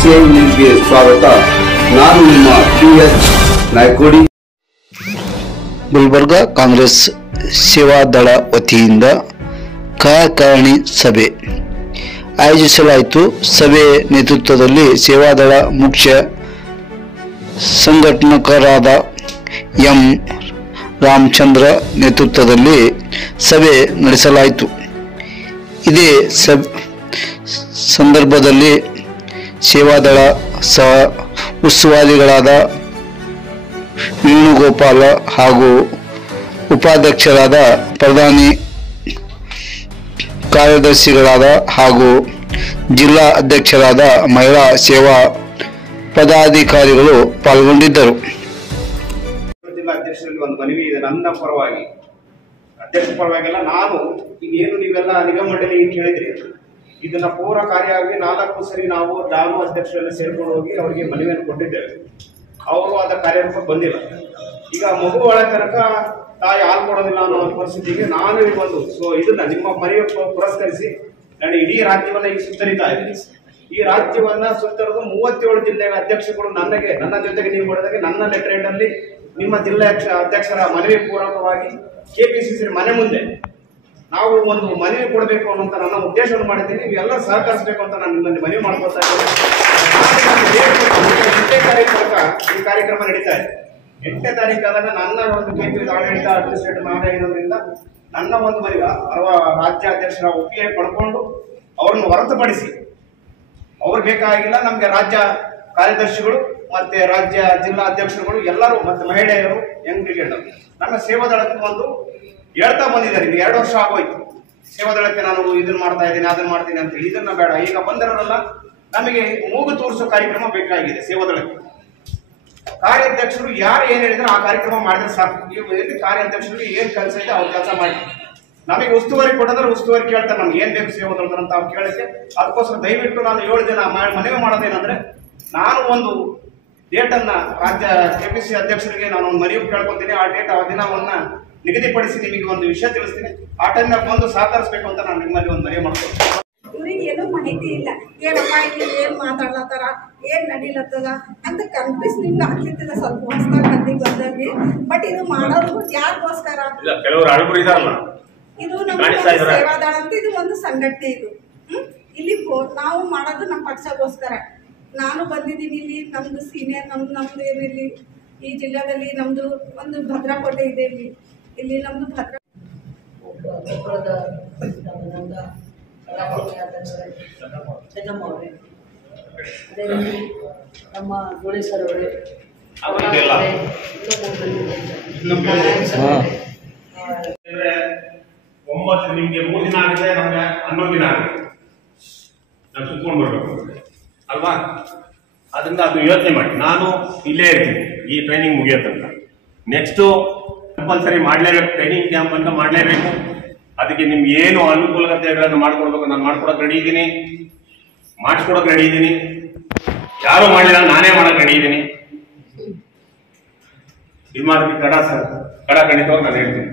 KCN ನ್ಯೂಸ್ಗೆ ಸ್ವಾಗತ. ನಾನು ನಿಮ್ಮ PS ನಾಯ್ಕೋಡಿ. ಗುಲ್ಬರ್ಗಾ ಕಾಂಗ್ರೆಸ್ ಸೇವಾದಳ ವತಿಯಿಂದ ಕಾರ್ಯಕಾರಿಣಿ ಸಭೆ ಆಯೋಜಿಸಲಾಯಿತು. ಸಭೆ ನೇತೃತ್ವದಲ್ಲಿ ಸೇವಾದಳ ಮುಖ್ಯ ಸಂಘಟಕರಾದ ಎಂ ರಾಮಚಂದ್ರ ನೇತೃತ್ವದಲ್ಲಿ ಸಭೆ ನಡೆಸಲಾಯಿತು. ಇದೇ ಸಂದರ್ಭದಲ್ಲಿ ಸೇವಾದಳ ಸಹ ಉಸ್ತುವಾರಿಗಳಾದ ವೇಣುಗೋಪಾಲ ಹಾಗೂ ಉಪಾಧ್ಯಕ್ಷರಾದ ಪ್ರಧಾನಿ ಕಾರ್ಯದರ್ಶಿಗಳಾದ ಹಾಗೂ ಜಿಲ್ಲಾ ಅಧ್ಯಕ್ಷರಾದ ಮಹಿಳಾ ಸೇವಾ ಪದಾಧಿಕಾರಿಗಳು ಪಾಲ್ಗೊಂಡಿದ್ದರು. ಜಿಲ್ಲಾ ಅಧ್ಯಕ್ಷರಲ್ಲಿ ಒಂದು ಮನವಿ ಇದೆ ನನ್ನ ಪರವಾಗಿ, ಅಧ್ಯಕ್ಷ ಪರವಾಗಿಲ್ಲ. ನಾನು ಈಗೇನು ನೀವೆಲ್ಲ ನಿಗಮ ಮಂಡಳಿ ಕೇಳಿದ್ರಿ, ಇದನ್ನ ಪೂರ ಕಾರ್ಯವಾಗಿ 4 ಸರಿ ನಾನು ಅಧ್ಯಕ್ಷರಲ್ಲಿ ಸೇರ್ಕೊಂಡು ಹೋಗಿ ಅವರಿಗೆ ಮನವಿಯನ್ನು ಕೊಟ್ಟಿದ್ದೇವೆ. ಅವರು ಅದ ಕಾರ್ಯರೂಪ ಬಂದಿಲ್ಲ. ಈಗ ಮಗು ಒಳ ತನಕ ತಾಯಿ ಹಾಲು ಕೊಡೋದಿಲ್ಲ ಅನ್ನೋ ಒಂದು ಪರಿಸ್ಥಿತಿಗೆ ನಾನು ಈಗ ಇದನ್ನ ನಿಮ್ಮ ಮನವಿ ಪುರಸ್ಕರಿಸಿ ನಾನು ಇಡೀ ರಾಜ್ಯವನ್ನ ಈಗ ಸುತ್ತರಿತಾ ಇದ್ದೀನಿ. ಈ ರಾಜ್ಯವನ್ನ ಸುತ್ತರಿದು 37 ಜಿಲ್ಲೆಯ ಅಧ್ಯಕ್ಷಗಳು ನನ್ನ ಜೊತೆಗೆ ನೀವು ಮಾಡಿದಾಗ ನನ್ನ ಲೆಟರೇಟ್ ಅಲ್ಲಿ ನಿಮ್ಮ ಜಿಲ್ಲಾ ಅಧ್ಯಕ್ಷರ ಮನವಿ ಪೂರ್ವಕವಾಗಿ KPCC ಮನೆ ಮುಂದೆ ನಾವು ಒಂದು ಮನವಿ ಕೊಡಬೇಕು ಅನ್ನೋಂತ ನನ್ನ ಉದ್ದೇಶವನ್ನು ಮಾಡಿದ್ದೀನಿ. ನೀವೆಲ್ಲ ಸಹಕರಿಸಬೇಕು ಅಂತ ನಾನು ನಿಮ್ಮಲ್ಲಿ ಮನವಿ ಮಾಡ್ಕೊಳ್ತಾ ಇದ್ದೀನಿ. 8ನೇ ತಾರೀಕು ತನಕ ಈ ಕಾರ್ಯಕ್ರಮ ನಡೀತಾ ಇದೆ. 8ನೇ ತಾರೀಕು ಆದಾಗ ನನ್ನ ಒಂದು KP ಆಡಳಿತ ಅಡ್ಮಿನಿಸ್ಟ್ರೇಟಿವ್ ನಾವೇನಿರೋದ್ರಿಂದ ನನ್ನ ಒಂದು ಮನವಿ ರಾಜ್ಯ ಅಧ್ಯಕ್ಷರ ಒಪ್ಪಿಗೆ ಪಡ್ಕೊಂಡು ಅವರನ್ನು ಹೊರತುಪಡಿಸಿ ಅವ್ರು ಬೇಕಾಗಿಲ್ಲ, ನಮ್ಗೆ ರಾಜ್ಯ ಕಾರ್ಯದರ್ಶಿಗಳು ಮತ್ತೆ ರಾಜ್ಯ ಜಿಲ್ಲಾ ಅಧ್ಯಕ್ಷರುಗಳು ಎಲ್ಲರೂ ಮತ್ತೆ ಮಹಿಳೆಯರು ಯಂಗ್ ಬ್ರಿಗೇಡ್ ನನ್ನ ಸೇವಾದಳಕ್ಕೆ ಒಂದು ಹೇಳ್ತಾ ಬಂದಿದ್ದಾರೆ. ಈಗ 2 ವರ್ಷ ಆಗೋಯ್ತು ಸೇವಾದಳಕ್ಕೆ ನಾನು ಇದನ್ನ ಮಾಡ್ತಾ ಇದ್ದೀನಿ ಅದನ್ನ ಮಾಡ್ತೀನಿ ಅಂತ ಹೇಳಿ. ಇದನ್ನ ಬೇಡ, ಈಗ ಬಂದಿರೋರಲ್ಲ, ನಮಗೆ ಮೂಗು ತೋರಿಸೋ ಕಾರ್ಯಕ್ರಮ ಬೇಕಾಗಿದೆ. ಸೇವಾದಳಕ್ಕೆ ಕಾರ್ಯಾಧ್ಯಕ್ಷರು ಯಾರು ಏನ್ ಹೇಳಿದ್ರೆ ಆ ಕಾರ್ಯಕ್ರಮ ಮಾಡಿದ್ರೆ ಸಾಕು. ಈ ಕಾರ್ಯಾಧ್ಯಕ್ಷರಿಗೆ ಏನ್ ಕೆಲಸ ಇದೆ ಅವ್ರ ಕೆಲಸ ಮಾಡಿ, ನಮಗೆ ಉಸ್ತುವಾರಿ ಕೊಟ್ಟದ್ರೆ ಉಸ್ತುವಾರಿ ಕೇಳ್ತಾರೆ ನಮ್ಗೆ ಏನ್ ಬೇಕು ಸೇವಾದಳದ ಅಂತ ಅವ್ರು ಕೇಳಿದ್ರೆ. ಅದಕ್ಕೋಸ್ಕರ ದಯವಿಟ್ಟು ನಾನು 7 ದಿನ ಮನವಿ ಮಾಡೋದೇನಂದ್ರೆ, ನಾನು ಒಂದು ಡೇಟ್ ಅನ್ನ ರಾಜ್ಯ KPC ಅಧ್ಯಕ್ಷರಿಗೆ ನಾನು ಒಂದು ಮನವಿ ಕೇಳ್ಕೊತೀನಿ. ಆ ಡೇಟ್ ಆ ದಿನವನ್ನ ನಿಗದಿಪಡಿಸಿ ನಿಮಗೆ ಒಂದು ವಿಷಯ ತಿಳಿಸ್ತೀನಿ. ಆ ಟೈಮ್ನಾಗ ಬಂದು ಸಹಕರಿಸಬೇಕು ಅಂತ ನಾನು ನಿಮ್ಮಲ್ಲಿ ಒಂದು ಮನವಿ ಮಾಡ್ತೀನಿ. ಇವ್ರಿಗೆ ಏನೂ ಮಾಹಿತಿ ಇಲ್ಲ, ಏನಪ್ಪ ಇಲ್ಲಿ ಏನ್ ಮಾತಾಡ್ಲತ್ತಾರ, ಏನ್ ನಡೀಲತ್ತದ ಅಂತ ಕನ್ಫ್ಯೂಸ್ ನಿಮ್ಗೆ ಆಗ್ಲಿತ್ತದ ಸ್ವಲ್ಪ ಹೊಸದಾಗ ಮಂದಿಗೆ ಬಂದಾಗಿ. ಬಟ್ ಇದು ಮಾಡೋದು ಯಾರಿಗೋಸ್ಕರ? ಇದು ನಮ್ಮ ಸೇವಾದಳ ಅಂತ ಇದು ಒಂದು ಸಂಘಟನೆ. ಇದು ಇಲ್ಲಿ ನಾವು ಮಾಡೋದು ನಮ್ಮ ಪಕ್ಷಗೋಸ್ಕರ. ನಾನು ಬಂದಿದ್ದೀನಿ ಇಲ್ಲಿ, ನಮ್ದು ಸೀನಿಯರ್ ನಮ್ದು ಏನಿಲ್ಲಿ ಈ ಜಿಲ್ಲೆಯಲ್ಲಿ ನಮ್ದು ಒಂದು ಭದ್ರಾಕೋಟೆ ಇದೆ. ಇಲ್ಲಿ ನಮ್ದು ಭದ್ರಾ ಚೆನ್ನಮ್ಮ ಅವರೇ, ಅದೇ ರೀತಿ ನಮ್ಮ ಗೋಳಿ ಸರ್ ಅವರೇ, ನಿಮ್ಗೆ 3 ದಿನ ಆಗಿದೆ, ನಮ್ಗೆ 11 ದಿನ ಆಗಿದೆ. ನಾವು ಸುತ್ಕೊಂಡು ಬರ್ಬೇಕು ಅಲ್ವಾ? ಅದರಿಂದ ಅದು ಯೋಚನೆ ಮಾಡಿ. ನಾನು ಇಲ್ಲೇ ಇರ್ತೀನಿ ಈ ಟ್ರೈನಿಂಗ್ ಮುಗಿಯೋತಂತ. ನೆಕ್ಸ್ಟು ಕಂಪಲ್ಸರಿ ಮಾಡಲೇಬೇಕು, ಟ್ರೈನಿಂಗ್ ಕ್ಯಾಂಪ್ ಅಂತ ಮಾಡಲೇಬೇಕು. ಅದಕ್ಕೆ ನಿಮ್ಗೆ ಏನು ಅನುಕೂಲತೆಗಳನ್ನು ಮಾಡ್ಕೊಡ್ಬೇಕು ನಾನು ಮಾಡ್ಕೊಡೋಕೆ ರೆಡಿ ಇದ್ದೀನಿ, ಮಾಡಿಸ್ಕೊಡೋಕೆ ರೆಡಿ ಇದ್ದೀನಿ. ಯಾರು ಮಾಡಿಲ್ಲ, ನಾನೇ ಮಾಡೋಕೆ ರೆಡಿ ಇದ್ದೀನಿ. ಇದು ಮಾಡೋದಕ್ಕೆ ಕಡ ಖಂಡಿತವಾಗಿ ನಾನು ಹೇಳ್ತೀನಿ.